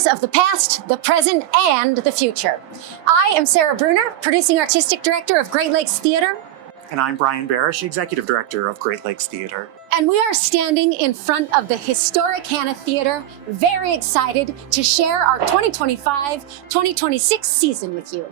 theaters of the past, the present, and the future. I am Sarah Bruner, Producing Artistic Director of Great Lakes Theater. And I'm Brian Barish, Executive Director of Great Lakes Theater. And we are standing in front of the historic Hanna Theater, very excited to share our 2025-2026 season with you.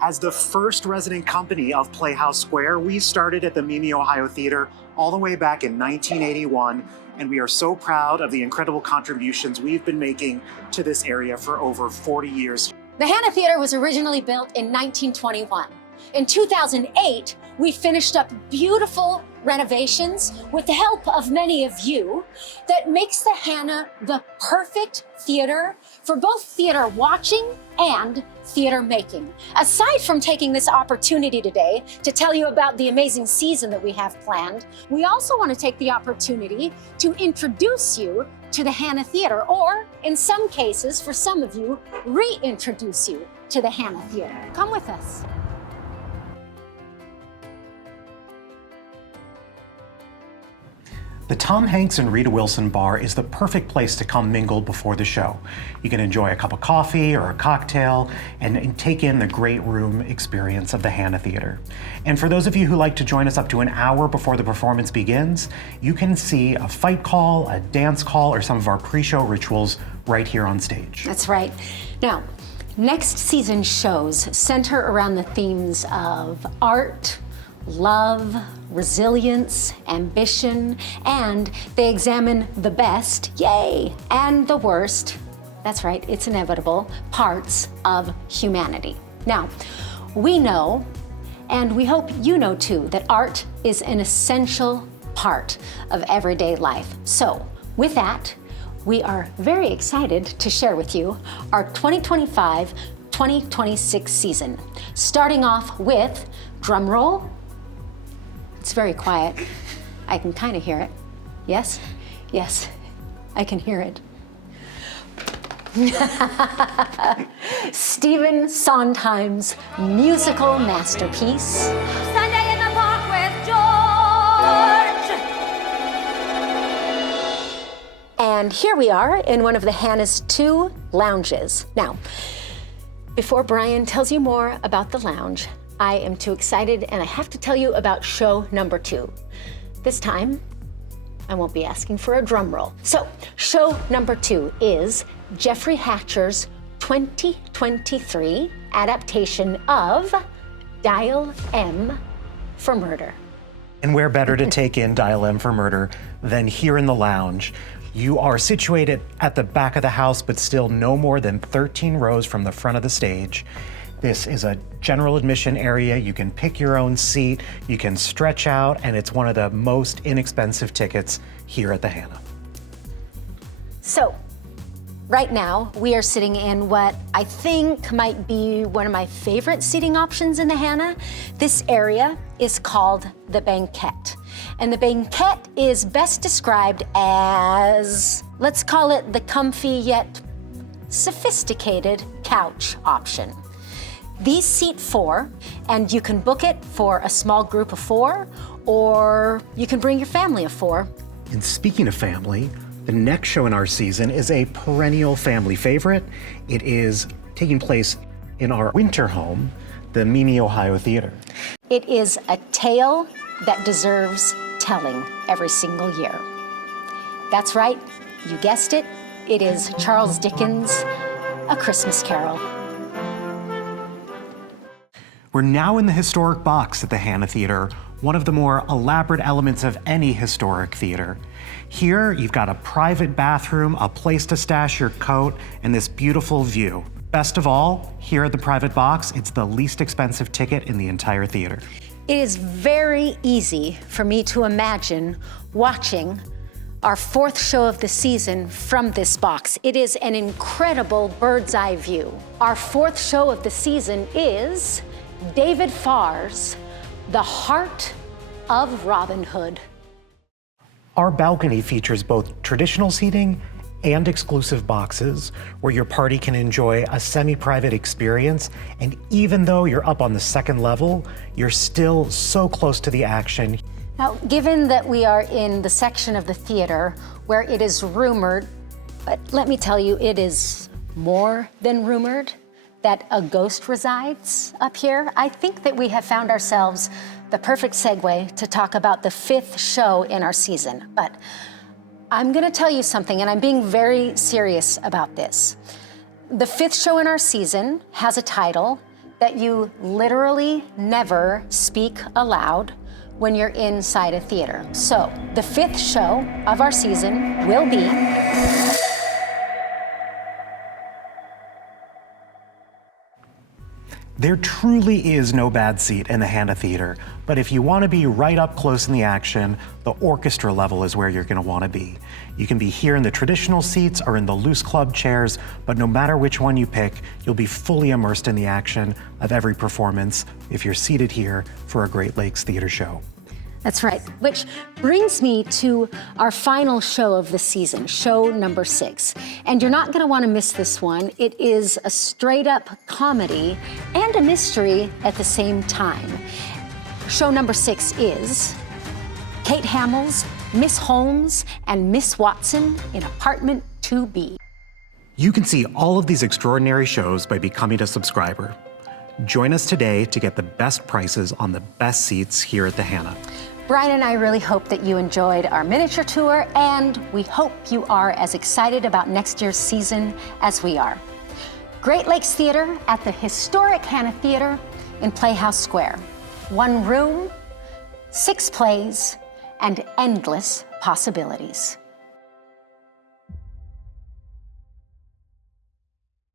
As the first resident company of Playhouse Square, we started at the Mimi, Ohio Theater all the way back in 1981, and we are so proud of the incredible contributions we've been making to this area for over 40 years. The Hanna Theater was originally built in 1921. In 2008, we finished up beautiful renovations with the help of many of you that makes the Hanna the perfect theater for both theater watching and theater making. Aside from taking this opportunity today to tell you about the amazing season that we have planned, we also want to take the opportunity to introduce you to the Hanna Theater, or in some cases, for some of you, reintroduce you to the Hanna Theater. Come with us. The Tom Hanks and Rita Wilson Bar is the perfect place to come mingle before the show. You can enjoy a cup of coffee or a cocktail and take in the great room experience of the Hanna Theater. And for those of you who like to join us up to an hour before the performance begins, you can see a fight call, a dance call, or some of our pre-show rituals right here on stage. That's right. Now, next season's shows center around the themes of art, love, resilience, ambition, and they examine the best, yay, and the worst, that's right, it's inevitable, parts of humanity. Now, we know, and we hope you know too, that art is an essential part of everyday life. So, with that, we are very excited to share with you our 2025-2026 season, starting off with, drum roll. It's very quiet. I can kind of hear it. Yes? Yes, I can hear it. Stephen Sondheim's musical masterpiece. Sunday in the Park with George. And here we are in one of the Hanna's 2 lounges. Now, before Brian tells you more about the lounge, I am too excited, and I have to tell you about show number 2. This time, I won't be asking for a drum roll. So, show number 2 is Jeffrey Hatcher's 2023 adaptation of Dial M for Murder. And where better to take in Dial M for Murder than here in the lounge. You are situated at the back of the house, but still no more than 13 rows from the front of the stage. This is a general admission area. You can pick your own seat, you can stretch out, and it's one of the most inexpensive tickets here at the Hanna. So, right now, we are sitting in what I think might be one of my favorite seating options in the Hanna. This area is called the banquette. And the banquette is best described as, let's call it the comfy yet sophisticated couch option. These seat 4, and you can book it for a small group of 4, or you can bring your family of 4. And speaking of family, the next show in our season is a perennial family favorite. It is taking place in our winter home, the Mimi, Ohio Theater. It is a tale that deserves telling every single year. That's right, you guessed it, it is Charles Dickens' A Christmas Carol. We're now in the historic box at the Hanna Theater, one of the more elaborate elements of any historic theater. Here, you've got a private bathroom, a place to stash your coat, and this beautiful view. Best of all, here at the private box, it's the least expensive ticket in the entire theater. It is very easy for me to imagine watching our 4th show of the season from this box. It is an incredible bird's eye view. Our 4th show of the season is David Farr's The Heart of Robin Hood. Our balcony features both traditional seating and exclusive boxes where your party can enjoy a semi-private experience. And even though you're up on the 2nd level, you're still so close to the action. Now, given that we are in the section of the theater where it is rumored, but let me tell you, it is more than rumored that a ghost resides up here, I think that we have found ourselves the perfect segue to talk about the 5th show in our season. But I'm gonna tell you something, and I'm being very serious about this. The 5th show in our season has a title that you literally never speak aloud when you're inside a theater. So the 5th show of our season will be There truly is no bad seat in the Hanna Theater, but if you want to be right up close in the action, the orchestra level is where you're going to want to be. You can be here in the traditional seats or in the loose club chairs, but no matter which one you pick, you'll be fully immersed in the action of every performance if you're seated here for a Great Lakes Theater show. That's right, which brings me to our final show of the season, show number 6. And you're not gonna wanna miss this one. It is a straight up comedy and a mystery at the same time. Show number 6 is Kate Hamill's Miss Holmes and Miss Watson in Apartment 2B. You can see all of these extraordinary shows by becoming a subscriber. Join us today to get the best prices on the best seats here at the Hanna. Brian and I really hope that you enjoyed our miniature tour, and we hope you are as excited about next year's season as we are. Great Lakes Theater at the historic Hanna Theater in Playhouse Square. 1 room, 6 plays, and endless possibilities.